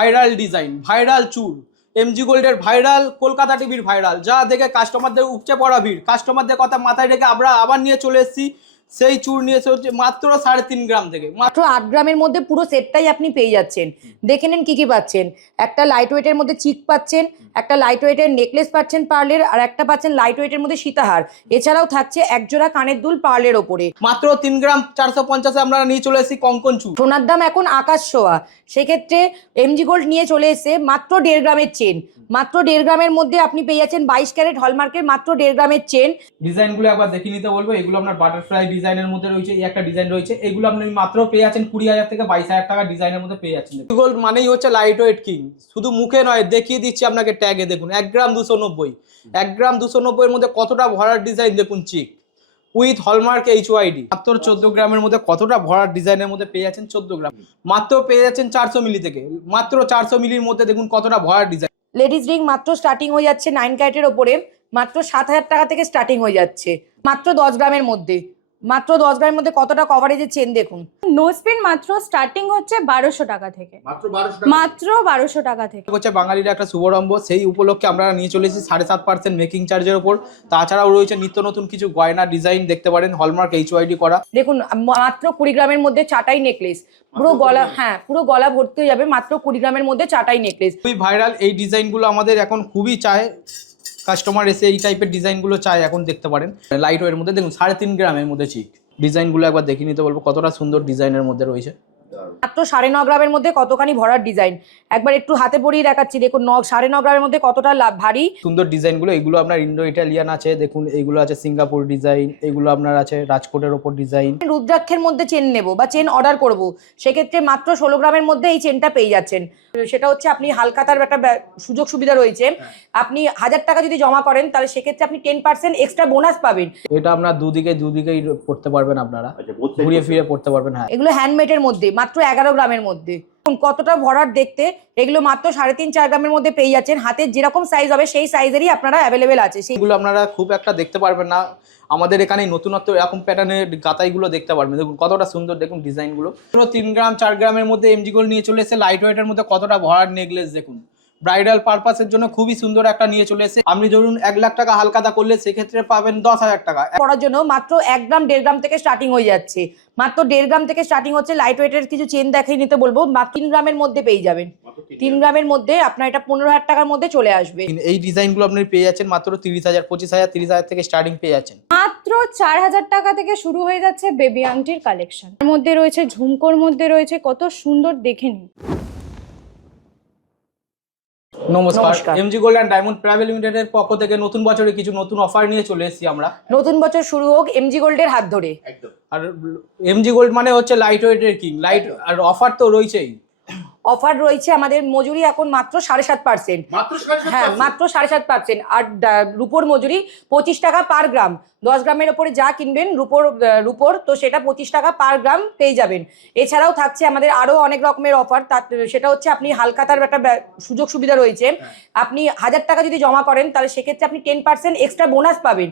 Viral design, viral চুল, MG গোল্ডের viral, Kolkata টিভির ভাইরাল, যা দেখে কাস্টমারদের উপচে পড়া ভিড়। কাস্টমারদের কথা মাথায় রেখে আমরা আবার নিয়ে চলে এসেছি সেই চুল নিয়ে এসে হচ্ছে মাত্র 3.5 গ্রাম থেকে। মাত্র 8 গ্রামের মধ্যে পুরো সেটটাই আপনি পেয়ে যাচ্ছেন। দেখে নিন কি কি পাচ্ছেন। একটা লাইট ওয়েটের মধ্যে চিক পাচ্ছেন, একটা লাইট ওয়েটের নেকলেস পাচ্ছেন পার্লের, আর একটা পাচ্ছেন লাইট ওয়েটের মধ্যে সীতাহার। এছাড়াও থাকছে একজোড়া কানের দুল পার্লের ওপরে। মাত্র 3 গ্রাম 450 আমরা নিয়ে চলে এসেছি কঙ্কন চুল। সোনার দাম এখন আকাশ ছোঁয়া, সেক্ষেত্রে এমজি গোল্ড নিয়ে চলে এসে মাত্র 1.5 গ্রামের চেন। মাত্র 1.5 গ্রামের মধ্যে আপনি পেয়ে যাচ্ছেন 22 ক্যারেট হলমার্কের মাত্র 1.5 গ্রামের চেন। ডিজাইনগুলো একবার দেখে নিতে বলবো। এগুলো আপনার বাটারফ্লাই ডিজাইনের মধ্যে রয়েছে, এই একটা ডিজাইন রয়েছে। এগুলো আপনি মাত্র পেয়ে যাচ্ছেন 20,000 থেকে 22,000 টাকা ডিজাইনের মধ্যে পেয়ে যাচ্ছেন। গোল্ড মানেই হচ্ছে লাইট ওয়েট কিং। শুধু মুখে নয়, দেখিয়ে দিচ্ছি আপনাকে ট্যাগে। দেখুন 1 গ্রাম 290, 1 গ্রাম 290 এর মধ্যে কতটা ভরার ডিজাইন দেখুন। চিক উইথ হলমার্ক HYD। মাত্র 14 গ্রামের মধ্যে কতটা ভরার ডিজাইনের মধ্যে পেয়ে যাচ্ছেন। 14 গ্রাম মাত্র পেয়ে যাচ্ছেন 400 মিলি থেকে। মাত্র 400 মিলির মধ্যে দেখুন কতটা ভরার ডিজাইন। লেডিস রিং মাত্র স্টার্টিং হয়ে যাচ্ছে 9 ক্যারেটের ওপরে, মাত্র 7,000 টাকা থেকে স্টার্টিং হয়ে যাচ্ছে। মাত্র 10 গ্রামের মধ্যে, মাত্র 10 গ্রামের মধ্যে কতটা কভারেজের চেন দেখুন। নোজপিন মাত্র স্টার্টিং হচ্ছে 1200 টাকা থেকে, মাত্র 1200 টাকা থেকে। হচ্ছে বাঙালির একটা শুভারম্ভ, সেই উপলক্ষে আমরা নিয়ে চলে এসেছি 7.5% মেকিং চার্জের উপর। তাছাড়াও রয়েছে নিত্য নতুন কিছু গয়না ডিজাইন দেখতে পারেন, হলমার্ক HYD করা। দেখুন মাত্র 20 গ্রামের মধ্যে চাটাই নেকলেস, পুরো গলা, হ্যাঁ পুরো গলা ভর্তি হয়ে যাবে। মাত্র 20 গ্রামের মধ্যে চাটাই নেকলেস। খুবই ভাইরাল এই ডিজাইনগুলো, আমাদের এখন খুবই চায় কাস্টমার, এসে এই টাইপের ডিজাইনগুলো চায় এখন দেখতে পারেন। লাইট ওয়ের মধ্যে দেখুন 3.5 গ্রামের মধ্যে চিক। ডিজাইনগুলো একবার দেখে নিতে বলবো কতটা সুন্দর ডিজাইনের মধ্যে রয়েছে। মাত্র 9.5 গ্রামের মধ্যে কতখানি ভরার ডিজাইন একবার একটু হাতে পরিয়ে দেখাচ্ছি। দেখুন 9.5 গ্রামের মধ্যে কতটা ভারী সুন্দর ডিজাইনগুলো। এগুলো আপনার ইন্ডো ইটালিয়ান আছে, দেখুন এইগুলো আছে সিঙ্গাপুর ডিজাইন, এগুলো আপনার আছে রাজকোটের ওপর ডিজাইন। রুদ্রাক্ষের মধ্যে চেন নেব বা চেন অর্ডার করব, সেক্ষেত্রে মাত্র 16 গ্রামের মধ্যে এই চেনটা পেয়ে যাচ্ছেন। সেটা হচ্ছে আপনি হালকাতার একটা সুযোগ সুবিধা রয়েছে। আপনি 1000 টাকা যদি জমা করেন তাহলে সেক্ষেত্রে আপনি 10% এক্সট্রা বোনাস পাবেন। এটা আপনার দুদিকেই পড়তে পারবেন, আপনারা ঘুরিয়ে ফিরে পড়তে পারবেন। হ্যাঁ, এগুলো হ্যান্ডমেডের মধ্যে মাত্র 11 গ্রামের মধ্যে। কতটা ভরার দেখতে, এগুলো মাত্র 3.5-4 গ্রামের মধ্যে পেয়ে যাচ্ছেন। হাতের যেরকম সাইজ হবে সেই সাইজেরই আপনারা অ্যাভেলেবেল আছে। সেইগুলো আপনারা খুব একটা দেখতে পারবেন না, আমাদের এখানে নতুনত্ব এরকম প্যাটার্নের গাতাইগুলো দেখতে পারবেন। দেখুন কতটা সুন্দর, দেখুন ডিজাইনগুলো। 3 গ্রাম 4 গ্রামের মধ্যে এমজি গোল্ড নিয়ে চলে এসে লাইট ওয়েটের মধ্যে কতটা ভরার নেকলেস দেখুন। ব্রাইডাল পারপাসের জন্য খুবই সুন্দর একটা নিয়ে চলে এসে। আপনি ধরুন 1 লাখ টাকা হালকাতা করলে সেক্ষেত্রে পাবেন 10,000 টাকা। পড়ার জন্য মাত্র 1 গ্রাম 1.5 গ্রাম থেকে স্টার্টিং হয়ে যাচ্ছে। মাত্র 1.5 গ্রাম থেকে স্টার্টিং হচ্ছে। লাইট ওয়েটের কিছু চেন দেখিয়ে নিতে বলবো। মাত্র 3 গ্রামের মধ্যে পেয়ে যাবেন। 3 গ্রামের মধ্যে আপনার এটা 15,000 টাকার মধ্যে চলে আসবে। এই ডিজাইনগুলো আপনি পেয়ে যাচ্ছেন মাত্র 30,000, 25,000, 30,000 থেকে স্টার্টিং পেয়ে যাচ্ছেন। মাত্র 4000 টাকা থেকে শুরু হয়ে যাচ্ছে বেবি আংটির কালেকশন। এর মধ্যে রয়েছে ঝুমকোর মধ্যে রয়েছে কত সুন্দর, দেখে নিন। নমস্কার, MG gold and diamond private লিমিটেডের পক্ষ থেকে নতুন বছরে কিছু নতুন অফার নিয়ে চলে এসেছি আমরা। নতুন বছর শুরু হোক এমজি গোল্ডের হাত ধরে। আর এমজি গোল্ড মানে হচ্ছে লাইট ওয়েটের কিং। লাইট আর অফার তো রয়েছেই। অফার রয়েছে আমাদের। মজুরি এখন মাত্র 7.5%। হ্যাঁ, মাত্র 7.5%। আর রুপোর মজুরি 25 টাকা পার গ্রাম। 10 গ্রামের ওপরে যা কিনবেন রুপোর তো সেটা 25 টাকা পার গ্রাম পেয়ে যাবেন। এছাড়াও থাকছে আমাদের আরো অনেক রকমের অফার। সেটা হচ্ছে আপনি হালকাতার একটা সুযোগ সুবিধা রয়েছে। আপনি 1000 টাকা যদি জমা করেন তাহলে সেক্ষেত্রে আপনি 10% এক্সট্রা বোনাস পাবেন।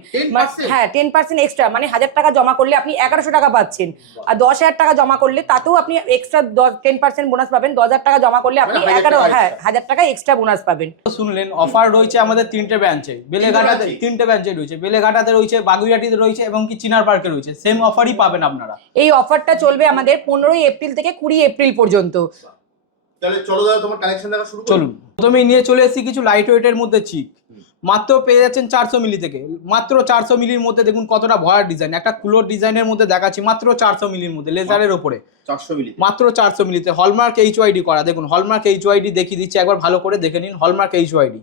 হ্যাঁ, 10% এক্সট্রা, মানে 1000 টাকা জমা করলে আপনি 1100 টাকা পাচ্ছেন। আর 10,000 টাকা জমা করলে তাতেও আপনি এক্সট্রা 10% বোনাস পাবেন। 10,000 টাকা জমা করলে আপনি 1000 টাকা এক্সট্রা বোনাস পাবেন। শুনলেন, অফার রয়েছে আমাদের 3টে ব্রাঞ্চে। বেলেঘাটাতে 3টে ব্রাঞ্চে রয়েছে। বেলেঘাটাতে রয়েছে, বাগুইআটিতে রয়েছে এবং কি চিনার পার্কে রয়েছে। সেম অফারই পাবেন আপনারা। এই অফারটা চলবে আমাদের 15 এপ্রিল থেকে 20 এপ্রিল পর্যন্ত। তাহলে চলো দাদা তোমার কালেকশন দেখা শুরু করুন। চলুন, প্রথমেই নিয়ে চলে এসেছি কিছু লাইট ওয়েটের মধ্যে চিক। মাত্র পেয়ে যাচ্ছেন 400 মিলি থেকে। মাত্র 400 মিলির মধ্যে দেখুন কতটা ভরার ডিজাইন। একটা কুলোর ডিজাইনের মধ্যে দেখাচ্ছি মাত্র 400 মিলির মধ্যে, লেজারের ওপরে 400 মিলি, মাত্র 400 মিলিতে। হলমার্ক HYD করা। দেখুন হলমার্ক HYD দেখিয়ে দিচ্ছি, একবার ভালো করে দেখে নিন। হলমার্ক HYD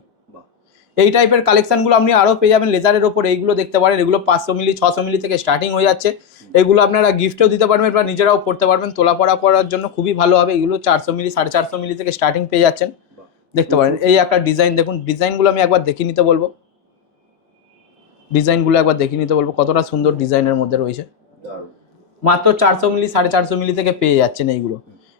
এই টাইপের কালেকশনগুলো আপনি আরও পেয়ে যাবেন লেজারের ওপর। এইগুলো দেখতে পারেন, এগুলো 500 মিলি 600 মিলি থেকে স্টার্টিং হয়ে যাচ্ছে। এগুলো আপনারা গিফটেও দিতে পারবেন বা নিজেরাও পড়তে পারবেন। তোলা পড়া করার জন্য খুবই ভালো হবে। এগুলো 400 মিলি 450 মিলি থেকে স্টার্টিং পেয়ে যাচ্ছেন, দেখতে পারেন। এই একটা ডিজাইন দেখুন। ডিজাইনগুলো আমি একবার দেখিয়ে নিতে বলবো। ডিজাইনগুলো একবার দেখিয়ে নিতে বলবো কতটা সুন্দর ডিজাইনের মধ্যে রয়েছে। মাত্র 400 মিলি 450 মিলি থেকে পেয়ে যাচ্ছেন এইগুলো।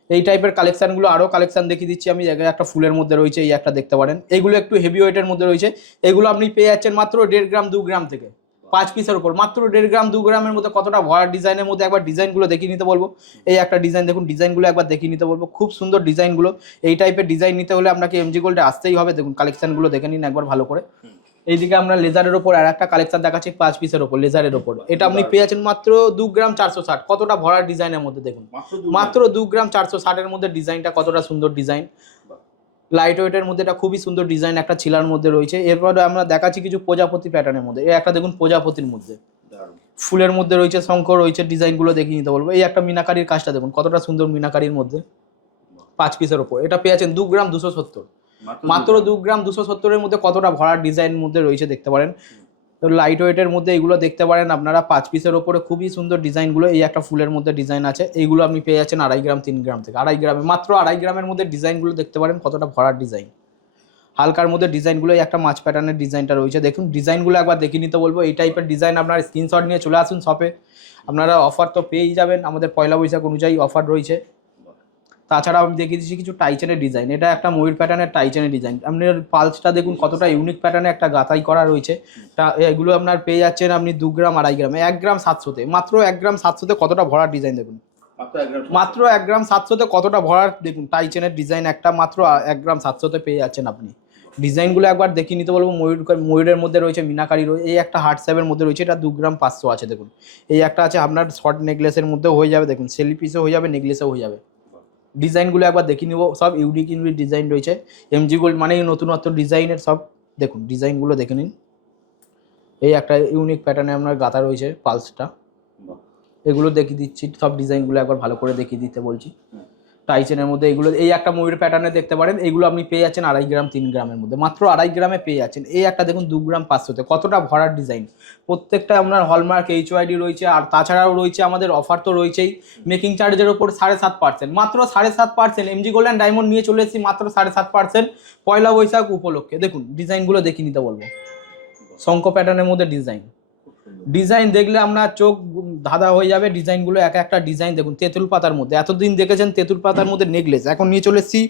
এই টাইপের কালেকশনগুলো আরও কালেকশন দেখিয়ে দিচ্ছি আমি। একটা ফুলের মধ্যে রয়েছে, এই একটা দেখতে পারেন। এগুলো একটু হেভি ওয়েটের মধ্যে রয়েছে। এগুলো আপনি পেয়ে যাচ্ছেন মাত্র 1.5 গ্রাম 2 গ্রাম থেকে। 5 পিসের উপর মাত্র 1.5 গ্রাম 2 গ্রামের মধ্যে কতটা ভরাট ডিজাইনের মধ্যে একবার ডিজাইনগুলো দেখিয়ে নিতে বলবো। এই একটা ডিজাইন দেখুন, ডিজাইনগুলো একবার দেখিয়ে নিতে বলবো, খুব সুন্দর ডিজাইনগুলো। এই টাইপের ডিজাইন নিতে হলে আপনাকে এমজি গোল্ডে আসতেই হবে। দেখুন কালেকশনগুলো দেখে নিন একবার ভালো করে। এইদিকে আমরা লেজারের ওপর আর একটা কালেকশন দেখাচ্ছি 5 পিসের ওপর লেজারের ওপর। এটা আপনি পেয়ে যাচ্ছেন মাত্র 2 গ্রাম 460। কতটা ভরাট ডিজাইনের মধ্যে দেখুন, মাত্র 2 গ্রাম 460 এর মধ্যে ডিজাইনটা কতটা সুন্দর ডিজাইন, লাইট ওয়েটের মধ্যে এটা খুবই সুন্দর ডিজাইন একটা ছিলার মধ্যে রয়েছে। এরপর আমরা দেখাচ্ছি কিছু প্রজাপতি প্যাটার্নের মধ্যে। এই একটা দেখুন প্রজাপতির মধ্যে ফুলের মধ্যে রয়েছে, শঙ্খ রয়েছে, ডিজাইনগুলো দেখিয়ে নিতে বলবো। এই একটা মিনাকারির কাজটা দেখুন কতটা সুন্দর মিনাকারির মধ্যে 5 পিসের ওপর। এটা পেয়ে যাচ্ছেন 2 গ্রাম 270, মাত্র 2 গ্রাম 270 এর মধ্যে কতটা ভরাট ডিজাইনের মধ্যে রয়েছে দেখতে পারেন। লাইট ওয়েটের মধ্যে এগুলো দেখতে পারেন আপনারা 5 পিসের ওপরে খুবই সুন্দর ডিজাইনগুলো। এই একটা ফুলের মধ্যে ডিজাইন আছে, এইগুলো আপনি পেয়ে যাচ্ছেন 2.5 গ্রাম 3 গ্রাম থেকে 2.5 গ্রামে, মাত্র 2.5 গ্রামের মধ্যে ডিজাইনগুলো দেখতে পারেন কতটা ভরাট ডিজাইন। হালকার মধ্যে ডিজাইনগুলো, এই একটা মাছ প্যাটার্নের ডিজাইনটা রয়েছে দেখুন, ডিজাইনগুলো একবার দেখিয়ে নিতে বলবো। এই টাইপের ডিজাইন আপনার স্ক্রিনশট নিয়ে চলে আসুন শপে, আপনারা অফার তো পেয়েই যাবেন, আমাদের পয়লা বৈশাখ অনুযায়ী অফার রয়েছে। তাছাড়া আমি দেখিয়ে দিচ্ছি কিছু টাইচেনের ডিজাইন। এটা একটা ময়ূর প্যাটার্নের টাইচেনের ডিজাইন। আপনার পালসটা দেখুন কতটা ইউনিক প্যাটার্নে একটা গাঁথাই করা রয়েছে। এগুলো আপনার পেয়ে যাচ্ছেন আপনি 2 গ্রাম 2.5 গ্রামে, 1 গ্রাম 700-তে, মাত্র 1 গ্রাম 700-তে কতটা ভরাট ডিজাইন দেখুন, মাত্র 1 গ্রাম 700-তে কতটা ভরাট দেখুন টাইচেনের ডিজাইন একটা, মাত্র 1 গ্রাম 700-তে পেয়ে যাচ্ছেন আপনি। ডিজাইনগুলো একবার দেখিয়ে নিতে বলবো। ময়ূরের মধ্যে রয়েছে মিনাকারি রয়েছে, এই একটা হার্ট শেপের মধ্যে রয়েছে, এটা 2 গ্রাম 500 আছে দেখুন। এই একটা আছে আপনার শর্ট নেকলেসের মধ্যেও হয়ে যাবে দেখুন, সেলি পিসও হয়ে যাবে, নেকলেসও হয়ে যাবে। ডিজাইনগুলো একবার দেখে নিব, সব ইউনিক ইউনিক ডিজাইন রয়েছে। এমজি গোল্ড মানে নতুনত্ব ডিজাইনের সব দেখুন, ডিজাইনগুলো দেখে নিন। এই একটা ইউনিক প্যাটার্নে আপনার গাঁথা রয়েছে পালসটা, এগুলো দেখিয়ে দিচ্ছি সব ডিজাইনগুলো একবার ভালো করে দেখিয়ে দিতে বলছি। টাইচেনের মধ্যে এগুলো, এই একটা ময়ূর প্যাটার্নে দেখতে পারেন, এইগুলো আপনি পেয়ে যাচ্ছেন 2.5 গ্রাম 3 গ্রামের মধ্যে, মাত্র 2.5 গ্রামে পেয়ে যাচ্ছেন। এই একটা দেখুন 2 গ্রাম 500-তে কতটা ভরাট ডিজাইন, প্রত্যেকটা আপনার হলমার্ক HYD রয়েছে। আর তাছাড়াও রয়েছে আমাদের অফার তো রয়েছেই, মেকিং চার্জের ওপর 7.5%, মাত্র 7.5%। এমজি গোল্ড অ্যান্ড ডায়মন্ড নিয়ে চলে এসেছি মাত্র 7.5% পয়লা বৈশাখ উপলক্ষে। দেখুন ডিজাইনগুলো দেখিয়ে নিতে বলবো, শঙ্খ প্যাটার্নের মধ্যে ডিজাইন, ডিজাইন দেখলে আপনার চোখ ধাঁধা হয়ে যাবে। ডিজাইনগুলো এক একটা ডিজাইন দেখুন, তেঁতুল পাতার মধ্যে, এতদিন দেখেছেন তেঁতুল পাতার মধ্যে নেকলেস, এখন নিয়ে চলে এসেছি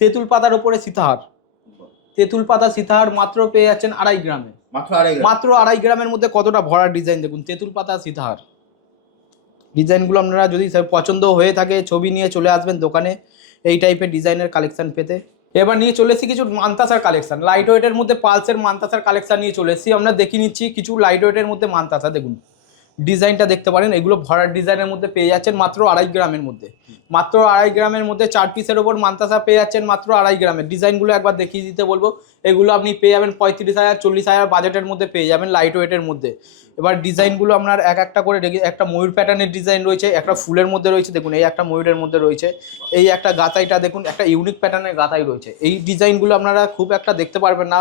তেঁতুল পাতার উপরে সীতাহার। তেঁতুল পাতা সীতাহার মাত্র পেয়ে যাচ্ছেন 2.5 গ্রামে, মাত্র 2.5 গ্রামের মধ্যে কতটা ভরার ডিজাইন দেখুন, তেঁতুল পাতা সীতাহার। ডিজাইনগুলো আপনারা যদি পছন্দ হয়ে থাকে ছবি নিয়ে চলে আসবেন দোকানে এই টাইপের ডিজাইনের কালেকশন পেতে। এবার নিয়ে চলে এসেছি কিছু মান্তাসার কালেকশন, লাইট ওয়েটের মধ্যে পালসের মান্তাসার কালেকশন নিয়ে চলে এসেছি। আমরা দেখিয়ে নিচ্ছি কিছু লাইট ওয়েটের মধ্যে মান্তাসা। দেখুন ডিজাইনটা দেখতে পারেন, এগুলো ভরাট ডিজাইনের মধ্যে পেয়ে যাচ্ছেন মাত্র 2.5 গ্রামের মধ্যে, মাত্র 2.5 গ্রামের মধ্যে 4 পিসের ওপর মান্তাসা পেয়ে যাচ্ছেন মাত্র 2.5 গ্রামের। ডিজাইনগুলো একবার দেখিয়ে দিতে বলবো, এগুলো আপনি পেয়ে যাবেন 35,000 40,000 বাজেটের মধ্যে পেয়ে যাবেন লাইট ওয়েটের মধ্যে। এবার ডিজাইনগুলো আপনার এক একটা করে দেখি, একটা ময়ূর প্যাটার্নের ডিজাইন রয়েছে, একটা ফুলের মধ্যে রয়েছে দেখুন, এই একটা ময়ূরের মধ্যে রয়েছে, এই একটা গাঁথাইটা দেখুন, একটা ইউনিক প্যাটার্নের গাঁথাই রয়েছে। এই ডিজাইনগুলো আপনারা খুব একটা দেখতে পারবেন না,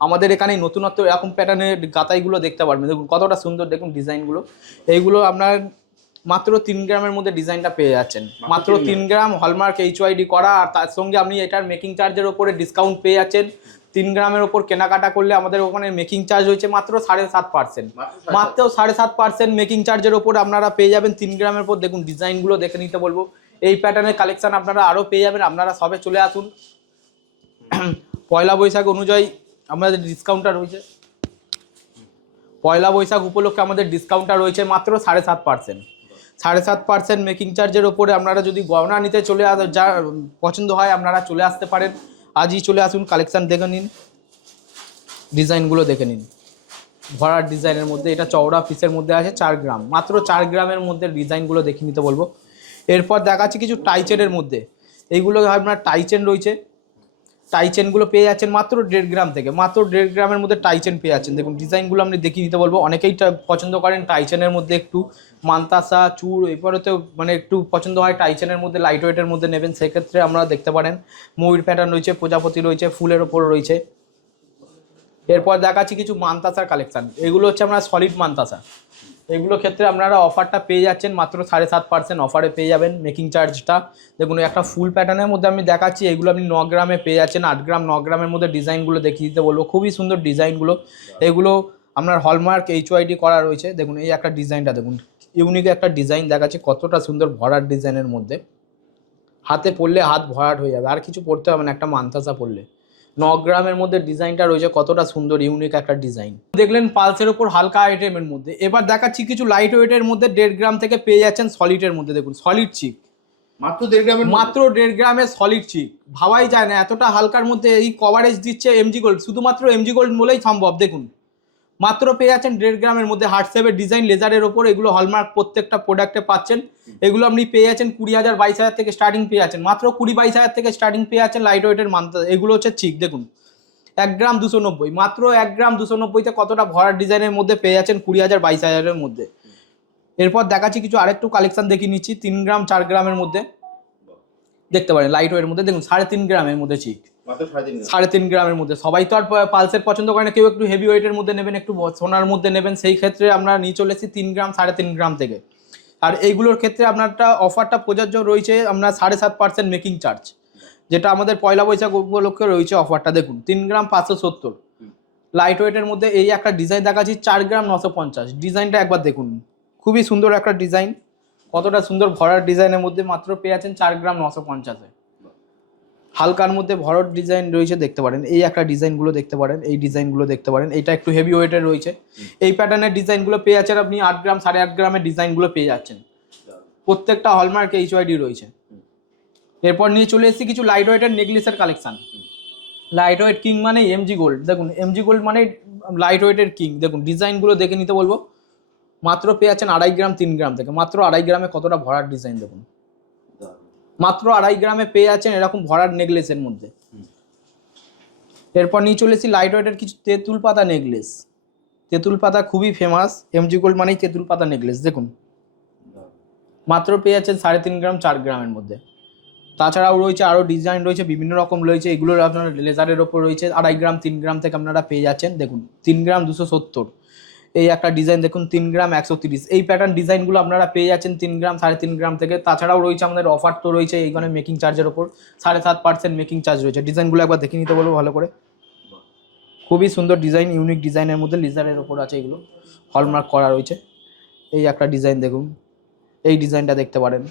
আমাদের এখানে নতুনত্ব এরকম প্যাটার্নের গাঁথাইগুলো দেখতে পারবেন। দেখুন কতটা সুন্দর দেখুন ডিজাইনগুলো, এইগুলো আপনার মাত্র 3 গ্রামের মধ্যে ডিজাইনটা পেয়ে যাচ্ছেন, মাত্র 3 গ্রাম হলমার্ক HYD করা। আর তার সঙ্গে আপনি এটার মেকিং চার্জের ওপরে ডিসকাউন্ট পেয়ে যাচ্ছেন। 3 গ্রামের ওপর কেনাকাটা করলে আমাদের ওখানে মেকিং চার্জ হয়েছে মাত্র 7.5%, মাত্র 7.5% মেকিং চার্জের ওপর আপনারা পেয়ে যাবেন 3 গ্রামের ওপর। দেখুন ডিজাইনগুলো দেখে নিতে বলবো, এই প্যাটার্নের কালেকশন আপনারা আরও পেয়ে যাবেন। আপনারা সবে চলে আসুন, পয়লা বৈশাখ অনুযায়ী আমাদের ডিসকাউন্টটা রয়েছে, পয়লা বৈশাখ উপলক্ষে আমাদের ডিসকাউন্টটা রয়েছে মাত্র 7.5%, 7.5% মেকিং চার্জের ওপরে। আপনারা যদি গহনা নিতে চলে যা পছন্দ হয় আপনারা চলে আসতে পারেন, আজই চলে আসুন, কালেকশান দেখে নিন, ডিজাইনগুলো দেখে নিন। ভরার ডিজাইনের মধ্যে এটা চওড়া পিসের মধ্যে আছে 4 গ্রাম, মাত্র 4 গ্রামের মধ্যে ডিজাইনগুলো দেখে নিতে বলবো। এরপর দেখাচ্ছি কিছু টাইচেনের মধ্যে, এইগুলো আপনার টাইচেন রয়েছে, টাইচেনগুলো পেয়ে যাচ্ছেন মাত্র 1.5 গ্রাম থেকে, মাত্র 1.5 গ্রামের মধ্যে টাইচেন পেয়ে যাচ্ছেন। দেখুন ডিজাইনগুলো আপনি দেখিয়ে নিতে বলবো, অনেকেই পছন্দ করেন টাইচেনের মধ্যে একটু মান্তাসা চূড়, এরপরে তো মানে একটু পছন্দ হয় টাইচেনের মধ্যে লাইট ওয়েটের মধ্যে নেবেন, সেক্ষেত্রে আমরা দেখতে পারেন ময়ূর প্যাটার্ন রয়েছে, প্রজাপতি রয়েছে, ফুলের ওপর রয়েছে। এরপর দেখাচ্ছি কিছু মান্তাসার কালেকশান, এগুলো হচ্ছে আমরা সলিড মান্তাসা, এগুলো ক্ষেত্রে আপনারা অফারটা পেয়ে যাচ্ছেন মাত্র 7.5% অফারে পেয়ে যাবেন মেকিং চার্জটা। দেখুন একটা ফুল প্যাটার্নের মধ্যে আমি দেখাচ্ছি, এগুলো আপনি 9 গ্রামে পেয়ে যাচ্ছেন, 8 গ্রাম 9 গ্রামের মধ্যে ডিজাইনগুলো দেখিয়ে দিতে বলবো, খুবই সুন্দর ডিজাইনগুলো। এগুলো আপনার হলমার্ক HYD করা রয়েছে। দেখুন এই একটা ডিজাইনটা দেখুন, ইউনিক একটা ডিজাইন দেখাচ্ছি, কতটা সুন্দর ভরাট ডিজাইনের মধ্যে, হাতে পরলে হাত ভরাট হয়ে যাবে, আর কিছু পরতে হবে না একটা মান্তাসা পরলে। 9 গ্রামের মধ্যে ডিজাইনটা রয়েছে, কতটা সুন্দর ইউনিক একটা ডিজাইন। দেখলেন পালসের উপর হালকা আইটেমের মধ্যে। এবার দেখাচ্ছি কিছু লাইট ওয়েটের মধ্যে 1.5 গ্রাম থেকে পেয়ে যাচ্ছেন সলিডের মধ্যে। দেখুন সলিড চিক, মাত্র 1.5 গ্রামের মাত্র 1.5 গ্রামের সলিড চিক। ভাবাই যায় না এতটা হালকার মধ্যে এই কভারেজ দিচ্ছে এমজি গোল্ড, শুধুমাত্র এমজি গোল্ড বলেই সম্ভব। দেখুন মাত্র পেয়ে যাচ্ছেন 1.5 গ্রামের মধ্যে হার্ট শেপের ডিজাইন লেজারের ওপর। এগুলো হলমার্ক প্রত্যেকটা প্রোডাক্টে পাচ্ছেন। এগুলো আপনি পেয়ে যাচ্ছেন 20,000 22,000 থেকে স্টার্টিং পেয়ে যাচ্ছেন, মাত্র 20-22,000 থেকে স্টার্টিং পেয়ে যাচ্ছেন লাইট ওয়েটের মানতে। এগুলো হচ্ছে চিক। দেখুন 1 গ্রাম 290, মাত্র 1 গ্রাম 290-তে কতটা ভরার ডিজাইনের মধ্যে পেয়ে যাচ্ছেন 20,000 22,000-এর মধ্যে। এরপর দেখাচ্ছি কিছু আরেকটু কালেকশন দেখিয়ে নিচ্ছি 3 গ্রাম 4 গ্রামের মধ্যে দেখতে পারেন লাইট ওয়েটের মধ্যে। দেখুন 3.5 গ্রামের মধ্যে চিক, মাত্র 3.5 গ্রাম। 3.5 গ্রামের মধ্যে। সবাই তো আর পালসের পছন্দ করে না, কেউ একটু হেভি ওয়েটের মধ্যে নেবেন, একটু সোনার মধ্যে নেবেন, সেই ক্ষেত্রে আমরা নিয়ে চলে এসেছি 3 গ্রাম 3.5 গ্রাম থেকে। আর এইগুলোর ক্ষেত্রে আপনারটা অফারটা প্রযোজ্য রয়েছে আমরা 7.5% মেকিং চার্জ, যেটা আমাদের পয়লা বৈশাখ উপলক্ষে রয়েছে অফারটা। দেখুন 3 গ্রাম 570 লাইট ওয়েটের মধ্যে। এই একটা ডিজাইন দেখাচ্ছি 4 গ্রাম 950। ডিজাইনটা একবার দেখুন, খুবই সুন্দর একটা ডিজাইন, কতটা সুন্দর ভরার ডিজাইনের মধ্যে মাত্র পেয়ে যাচ্ছেন 4 গ্রাম 950-এ। হালকার মধ্যে ভরট ডিজাইন রয়েছে দেখতে পারেন। এই একটা ডিজাইনগুলো দেখতে পারেন, এই ডিজাইনগুলো দেখতে পারেন। এটা একটু হেভি ওয়েটের রয়েছে। এই প্যাটার্নের ডিজাইনগুলো পেয়ে যাচ্ছেন আপনি 8 গ্রাম 8.5 গ্রামের ডিজাইনগুলো পেয়ে যাচ্ছেন। প্রত্যেকটা হলমার্ক এইচওয়াইডি রয়েছে। এরপর নিয়ে চলে এসেছি কিছু লাইট ওয়েটের নেকলেসের কালেকশন। লাইট ওয়েট কিং মানে এমজি গোল্ড। দেখুন এমজি গোল্ড মানে লাইট ওয়েটের কিং। দেখুন ডিজাইনগুলো দেখে নিতে বলবো। মাত্র পেয়ে যাচ্ছেন 2.5 গ্রাম 3 গ্রাম থেকে। মাত্র 2.5 গ্রামে কতটা ভরার ডিজাইন দেখুন, মাত্র 2.5 গ্রামে পেয়ে যাচ্ছেন এরকম ভরার নেকলেসের মধ্যে। এরপর নিয়ে চলে এসেছি লাইট ওয়েটের কিছু তেঁতুল পাতা নেকলেস। তেঁতুল পাতা খুবই ফেমাস, এমজি গোল্ড মানেই তেঁতুল পাতা নেকলেস। দেখুন মাত্র পেয়ে যাচ্ছেন 3.5 গ্রাম 4 গ্রামের মধ্যে। তাছাড়াও রয়েছে আরও ডিজাইন রয়েছে, বিভিন্ন রকম রয়েছে। এগুলোর আপনার লেজারের ওপর রয়েছে 2.5 গ্রাম 3 গ্রাম থেকে আপনারা পেয়ে যাচ্ছেন। দেখুন 3 গ্রাম 270। এই একটা ডিজাইন দেখুন 3 গ্রাম 130। এই প্যাটার্ন ডিজাইনগুলো আপনারা পেয়ে যাচ্ছেন 3 গ্রাম 3.5 গ্রাম থেকে। তাছাড়াও রয়েছে আমাদের অফার তো রয়েছে এইখানে মেকিং চার্জের ওপর 7.5% মেকিং চার্জ রয়েছে। ডিজাইনগুলো একবার দেখে নিতে বলবো ভালো করে। খুবই সুন্দর ডিজাইন, ইউনিক ডিজাইনের মধ্যে লেজারের ওপর আছে, এগুলো হলমার্ক করা রয়েছে। এই একটা ডিজাইন দেখুন, এই ডিজাইনটা দেখতে পারেন।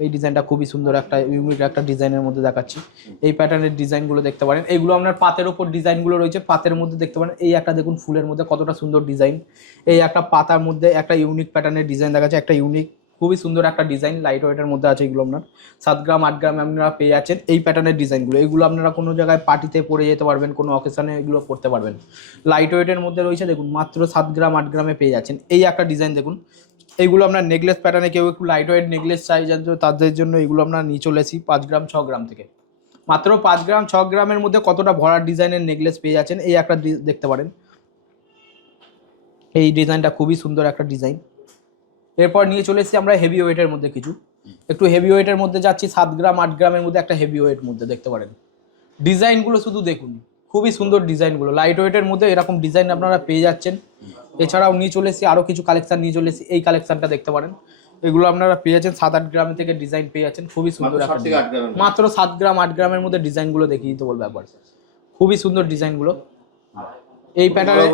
এই ডিজাইনটা খুবই সুন্দর একটা ইউনিক একটা ডিজাইনের মধ্যে দেখাচ্ছি। এই প্যাটার্নের ডিজাইনগুলো দেখতে পারেন। এইগুলো আপনার পাতের ওপর ডিজাইনগুলো রয়েছে, পাতের মধ্যে দেখতে পারেন। এই একটা দেখুন ফুলের মধ্যে কতটা সুন্দর ডিজাইন। এই একটা পাতার মধ্যে একটা ইউনিক প্যাটার্নের ডিজাইন দেখাচ্ছে, একটা ইউনিক খুবই সুন্দর একটা ডিজাইন লাইট ওয়েটের মধ্যে আছে। এগুলো আপনার 7 গ্রাম 8 গ্রামে আপনারা পেয়ে যাচ্ছেন এই প্যাটার্নের ডিজাইনগুলো। এগুলো আপনারা কোনো জায়গায় পার্টিতে পরে যেতে পারবেন, কোনো অকেশনে এগুলো পরতে পারবেন। লাইট ওয়েটের মধ্যে রয়েছে দেখুন মাত্র 7 গ্রাম 8 গ্রামে পেয়ে যাচ্ছেন। এই একটা ডিজাইন দেখুন। এইগুলো আপনার নেকলেস প্যাটার্নে, কেউ একটু লাইট ওয়েট নেকলেস চাই জানতো তাদের জন্য এগুলো আমরা নিয়ে চলে আসি 5 গ্রাম 6 গ্রাম থেকে। মাত্র 5 গ্রাম 6 গ্রামের মধ্যে কতটা ভরার ডিজাইনের নেকলেস পেয়ে যাচ্ছেন। এই একটা দেখতে পারেন, এই ডিজাইনটা খুবই সুন্দর একটা ডিজাইন। এরপর নিয়ে চলে এসেছি আমরা হেভি ওয়েটের মধ্যে কিছু, একটু হেভি ওয়েটের মধ্যে যাচ্ছি 7 গ্রাম 8 গ্রামের মধ্যে একটা হেভি ওয়েট মধ্যে দেখতে পারেন। ডিজাইনগুলো শুধু দেখুন, খুবই সুন্দর ডিজাইনগুলো। লাইট ওয়েটের মধ্যে এরকম ডিজাইন আপনারা পেয়ে যাচ্ছেন। এছাড়াও নিয়ে চলে এসেছি আরও কিছু কালেকশন নিয়ে চলে এসেছি। এই কালেকশনটা দেখতে পারেন, এগুলো আপনারা পেয়ে যাচ্ছেন 7-8 গ্রাম থেকে ডিজাইন পেয়ে যাচ্ছেন। খুবই সুন্দর একটা মাত্র 7 গ্রাম 8 গ্রামের মধ্যে ডিজাইনগুলো দেখিয়ে দিতে বলবো একবার। খুবই সুন্দর ডিজাইনগুলো। এই প্যাটার্নে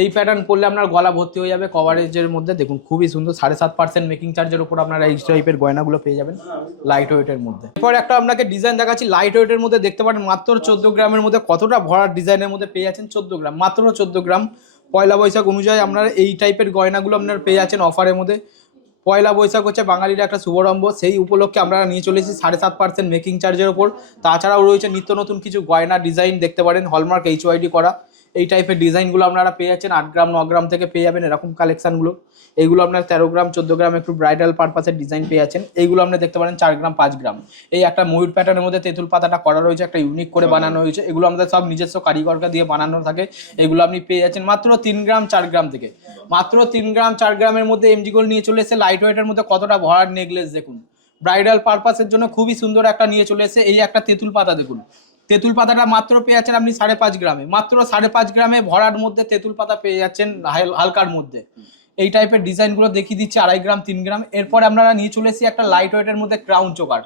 এই প্যাটার্ন পরলে আপনার গলা ভর্তি হয়ে যাবে কভারেজের মধ্যে। দেখুন খুবই সুন্দর 7.5% মেকিং চার্জের উপর আপনারা এই টাইপের গয়নাগুলো পেয়ে যাবেন লাইট ওয়েটের মধ্যে। এরপর একটা আপনাকে ডিজাইন দেখাচ্ছি লাইট ওয়েটের মধ্যে দেখতে পারেন মাত্র 14 গ্রামের মধ্যে কতটা ভরার ডিজাইনের মধ্যে পেয়ে যাচ্ছেন। 14 গ্রাম, মাত্র 14 গ্রাম। পয়লা বৈশাখ অনুযায়ী আপনারা এই টাইপের গয়নাগুলো আপনারা পেয়ে যাচ্ছেন অফারের মধ্যে। পয়লা বৈশাখ হচ্ছে বাঙালির একটা শুভারম্ভ, সেই উপলক্ষে আমরা নিয়ে চলে এসেছি 7.5% মেকিং চার্জের ওপর। তাছাড়াও রয়েছে নিত্য নতুন কিছু গয়না ডিজাইন দেখতে পারেন, হলমার্ক এইচওয়াইডি করা। এই টাইপের ডিজাইনগুলো আপনারা পেয়ে যাচ্ছেন 8 গ্রাম 9 গ্রাম থেকে পেয়ে যাবেন এরকম কালেকশনগুলো। এইগুলো আপনার 13 গ্রাম 14 গ্রাম একটু ব্রাইডাল পারপাসের ডিজাইন পেয়ে যাচ্ছেন। এইগুলো আপনি দেখতে পারেন 4 গ্রাম 5 গ্রাম। এই একটা ময়ূর প্যাটার্নের মধ্যে তেঁতুল পাতাটা করা রয়েছে, একটা ইউনিক করে বানানো হয়েছে। এগুলো আমাদের সব নিজস্ব কারিগরকে দিয়ে বানানো থাকে। এগুলো আপনি পেয়ে যাচ্ছেন মাত্র 3 গ্রাম 4 গ্রাম থেকে। মাত্র 3 গ্রাম 4 গ্রামের মধ্যে এমজি গোল্ড নিয়ে চলে এসে লাইট ওয়েটের মধ্যে কতটা ভরার নেকলেস দেখুন। ব্রাইডাল পারপাসের জন্য খুবই সুন্দর একটা নিয়ে চলে এসে এই একটা তেঁতুল পাতা দেখুন। তেঁতুল পাতাটা মাত্র পেয়ে যাচ্ছেন আপনি 5.5 গ্রামে। মাত্র 5.5 গ্রামে ভরার মধ্যে তেঁতুল পাতা পেয়ে যাচ্ছেন হালকার মধ্যে। এই টাইপের ডিজাইনগুলো দেখিয়ে দিচ্ছি 2.5 গ্রাম 3 গ্রাম। এরপরে আপনারা নিয়ে চলে এসেছি একটা লাইট ওয়েটের মধ্যে ক্রাউন চোকার।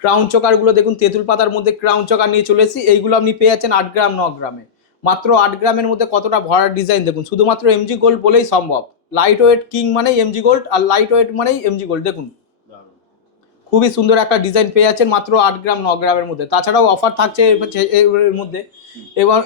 ক্রাউন চোকারগুলো দেখুন তেঁতুল পাতার মধ্যে ক্রাউন চোকার নিয়ে চলে এসেছি। এইগুলো আপনি পেয়ে যাচ্ছেন 8 গ্রাম 9 গ্রামে। মাত্র 8 গ্রামের মধ্যে কতটা ভরার ডিজাইন দেখুন, শুধুমাত্র এমজি গোল্ড বলেই সম্ভব। লাইট ওয়েট কিং মানেই এমজি গোল্ড, আর লাইট ওয়েট মানেই এমজি গোল্ড। দেখুন খুবই সুন্দর একটা ডিজাইন পেয়ে যাচ্ছেন মাত্র 8 গ্রাম 9 গ্রামের মধ্যে। তাছাড়াও অফার থাকছে এর মধ্যে।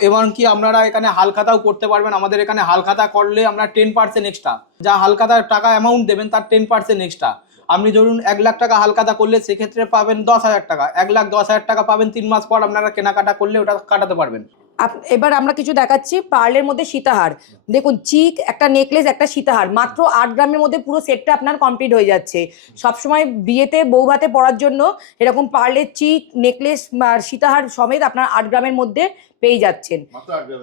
এবং কি আপনারা এখানে হালখাতাও করতে পারবেন। আমাদের এখানে হালখাতা করলে আমরা 10% এক্সট্রা, যা হালখাতার টাকা অ্যামাউন্ট দেবেন তার 10% এক্সট্রা। আপনি ধরুন 1 লাখ টাকা হালখাতা করলে সেক্ষেত্রে পাবেন 10,000 টাকা, 1,10,000 টাকা পাবেন 3 মাস পর আপনারা কেনাকাটা করলে ওটা কাটাতে পারবেন। এবার আমরা কিছু দেখাচ্ছি পার্লের মধ্যে সীতাহার। দেখুন চিক, একটা নেকলেস, একটা সীতাহার, মাত্র 8 গ্রামের মধ্যে পুরো সেটটা আপনার কমপ্লিট হয়ে যাচ্ছে। সবসময় বিয়েতে বউ ভাতে পরার জন্য এরকম পার্লের চিক, নেকলেস আর সীতাহার সমেত আপনার 8 গ্রামের মধ্যে পেয়ে যাচ্ছেন।